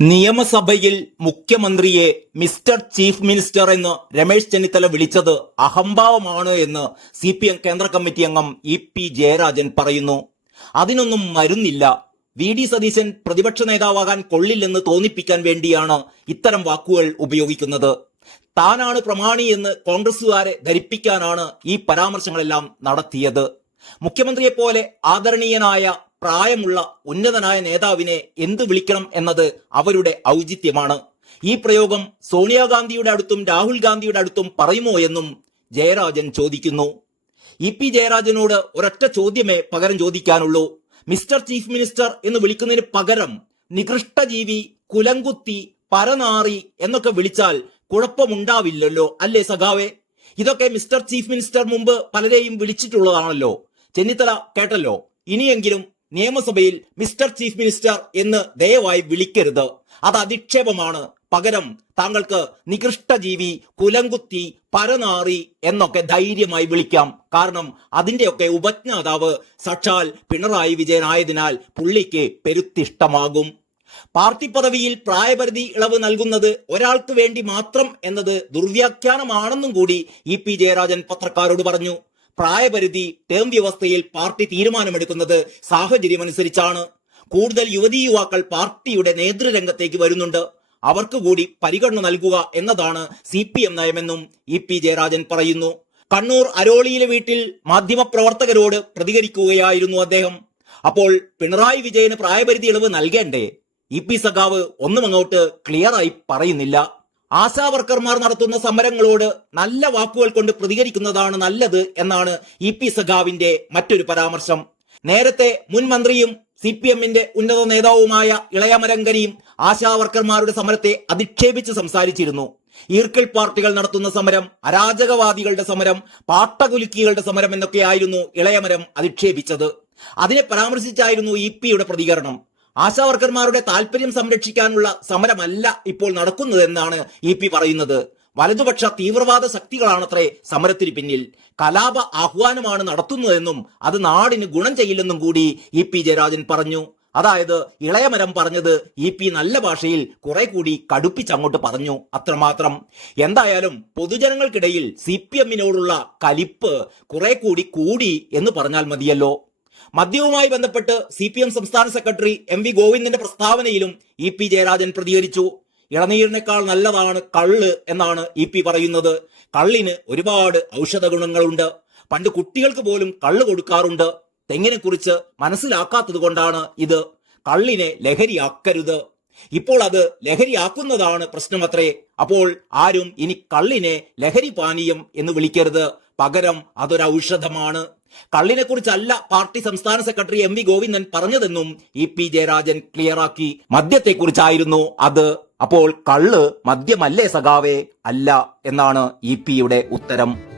നിയമസഭയിൽ മുഖ്യമന്ത്രിയെ mister chief minister എന്ന് രമേശ് ചെന്നിത്തല വിളിച്ചത് അഹംഭാവമാണ് എന്ന് CPM കേന്ദ്ര കമ്മിറ്റി അംഗം EP ജയരാജൻ പറയുന്നു. അതിനൊന്നും മരുന്നില്ല. VD സതീശൻ പ്രതിപക്ഷ നേതാവാകാൻ കൊള്ളില്ലെന്ന് തോന്നിപ്പിക്കാൻ വേണ്ടിയാണ് ഇത്തരം വാക്കുകൾ ഉപയോഗിക്കുന്നത്. താനാണ് പ്രമാണി എന്ന് കോൺഗ്രസുകാരെ ധരിപ്പിക്കാനാണ് ഈ പരാമർശങ്ങളെല്ലാം നടത്തിയത്. മുഖ്യമന്ത്രിയെപ്പോലെ ആദരണീയനായ പ്രായമുള്ള ഉന്നതനായ നേതാവിനെ എന്ത് വിളിക്കണം എന്നത് അവരുടെ ഔചിത്യമാണ്. ഈ പ്രയോഗം സോണിയാഗാന്ധിയുടെ അടുത്തും രാഹുൽ ഗാന്ധിയുടെ അടുത്തും പറയുമോ എന്നും ജയരാജൻ ചോദിക്കുന്നു. EP ജയരാജനോട് ഒരൊറ്റ ചോദ്യമേ പകരം ചോദിക്കാനുള്ളൂ. മിസ്റ്റർ ചീഫ് മിനിസ്റ്റർ എന്ന് വിളിക്കുന്നതിന് പകരം നികൃഷ്ടജീവി, കുലങ്കുത്തി, പരനാറി എന്നൊക്കെ വിളിച്ചാൽ കുഴപ്പമുണ്ടാവില്ലല്ലോ അല്ലേ സഖാവേ? ഇതൊക്കെ മിസ്റ്റർ ചീഫ് മിനിസ്റ്റർ മുമ്പ് പലരെയും വിളിച്ചിട്ടുള്ളതാണല്ലോ. ചെന്നിത്തല കേട്ടല്ലോ. ഇനിയെങ്കിലും നിയമസഭയിൽ മിസ്റ്റർ ചീഫ് മിനിസ്റ്റർ എന്ന് ദയവായി വിളിക്കരുത്. അത് അധിക്ഷേപമാണ്. പകരം താങ്കൾക്ക് നികൃഷ്ടജീവി, കുലങ്കുത്തി, പരനാറി എന്നൊക്കെ ധൈര്യമായി വിളിക്കാം. കാരണം അതിന്റെയൊക്കെ ഉപജ്ഞാതാവ് സാക്ഷാൽ പിണറായി വിജയൻ ആയതിനാൽ പുള്ളിക്ക് പെരുത്തിഷ്ടമാകും. പാർട്ടി പദവിയിൽ പ്രായപരിധി ഇളവ് നൽകുന്നത് ഒരാൾക്ക് വേണ്ടി മാത്രം എന്നത് ദുർവ്യാഖ്യാനമാണെന്നും കൂടി EP ജയരാജൻ പത്രക്കാരോട് പറഞ്ഞു. പ്രായപരിധി ടേം വ്യവസ്ഥയിൽ പാർട്ടി തീരുമാനമെടുക്കുന്നത് സാഹചര്യമനുസരിച്ചാണ്. കൂടുതൽ യുവതീ-യുവാക്കൾ പാർട്ടിയുടെ നേതൃരംഗത്തേക്ക് വരുന്നുണ്ട്. അവർക്ക് കൂടി പരിഗണന നൽകുക എന്നതാണ് CPM നയമെന്നും EP ജയരാജൻ പറയുന്നു. കണ്ണൂർ അരോളിയിലെ വീട്ടിൽ മാധ്യമപ്രവർത്തകരോട് പ്രതികരിക്കുകയായിരുന്നു അദ്ദേഹം. അപ്പോൾ പിണറായി വിജയന് പ്രായപരിധി ഇളവ് നൽകേണ്ടേ? EP സഖാവ് ഒന്നും അങ്ങോട്ട് ക്ലിയറായി പറയുന്നില്ല. ആശാവർക്കർമാർ നടത്തുന്ന സമരങ്ങളോട് നല്ല വാക്കുകൾ കൊണ്ട് പ്രതികരിക്കുന്നതാണ് നല്ലത് എന്നാണ് EP സഖാവിന്റെ മറ്റൊരു പരാമർശം. നേരത്തെ മുൻ മന്ത്രിയും CPMന്റെ ഉന്നത നേതാവുമായ ഇളയമരങ്കരിയും ആശാവർക്കർമാരുടെ സമരത്തെ അധിക്ഷേപിച്ച് സംസാരിച്ചിരുന്നു. ഈർക്കിൾ പാർട്ടികൾ നടത്തുന്ന സമരം, അരാജകവാദികളുടെ സമരം, പാട്ടകുലുക്കികളുടെ സമരം എന്നൊക്കെയായിരുന്നു ഇളയമരം അധിക്ഷേപിച്ചത്. അതിനെ പരാമർശിച്ചായിരുന്നു EP-യുടെ പ്രതികരണം. ആശാവർക്കർമാരുടെ താല്പര്യം സംരക്ഷിക്കാനുള്ള സമരമല്ല ഇപ്പോൾ നടക്കുന്നതെന്നാണ് EP പറയുന്നത്. വലതുപക്ഷ തീവ്രവാദ ശക്തികളാണത്രേ സമരത്തിന് പിന്നിൽ. കലാപ ആഹ്വാനമാണ് നടത്തുന്നതെന്നും അത് നാടിന് ഗുണം ചെയ്യില്ലെന്നും കൂടി EP ജയരാജൻ പറഞ്ഞു. അതായത് ഇളയമരം പറഞ്ഞത് EP നല്ല ഭാഷയിൽ കുറെ കൂടി കടുപ്പിച്ചങ്ങോട്ട് പറഞ്ഞു, അത്രമാത്രം. എന്തായാലും പൊതുജനങ്ങൾക്കിടയിൽ CPM-നോടുള്ള കലിപ്പ് കുറെ കൂടി എന്ന് പറഞ്ഞാൽ മതിയല്ലോ. മദ്യവുമായി ബന്ധപ്പെട്ട് CPM സംസ്ഥാന സെക്രട്ടറി MV ഗോവിന്ദന്റെ പ്രസ്താവനയിലും EP ജയരാജൻ പ്രതികരിച്ചു. ഇളനീരിനേക്കാൾ നല്ലതാണ് കള്ള് എന്നാണ് EP പറയുന്നത്. കള്ളിന് ഒരുപാട് ഔഷധ ഗുണങ്ങളുണ്ട്. പണ്ട് കുട്ടികൾക്ക് പോലും കള്ള് കൊടുക്കാറുണ്ട്. തെങ്ങിനെ കുറിച്ച് മനസ്സിലാക്കാത്തത് കൊണ്ടാണ് ഇത്. കള്ളിനെ ലഹരിയാക്കരുത്. ഇപ്പോൾ അത് ലഹരിയാക്കുന്നതാണ് പ്രശ്നമത്രേ. അപ്പോൾ ആരും ഇനി കള്ളിനെ ലഹരി പാനീയം എന്ന് വിളിക്കരുത്. പകരം അതൊരു ഔഷധമാണ്. കള്ളിനെ കുറിച്ചല്ല പാർട്ടി സംസ്ഥാന സെക്രട്ടറി MV ഗോവിന്ദൻ പറഞ്ഞതെന്നും EP ജയരാജൻ ക്ലിയറാക്കി. മദ്യത്തെക്കുറിച്ചായിരുന്നു അത്. അപ്പോൾ കള്ള് മദ്യമല്ലേ സഖാവേ? അല്ല എന്നാണ് EP-യുടെ ഉത്തരം.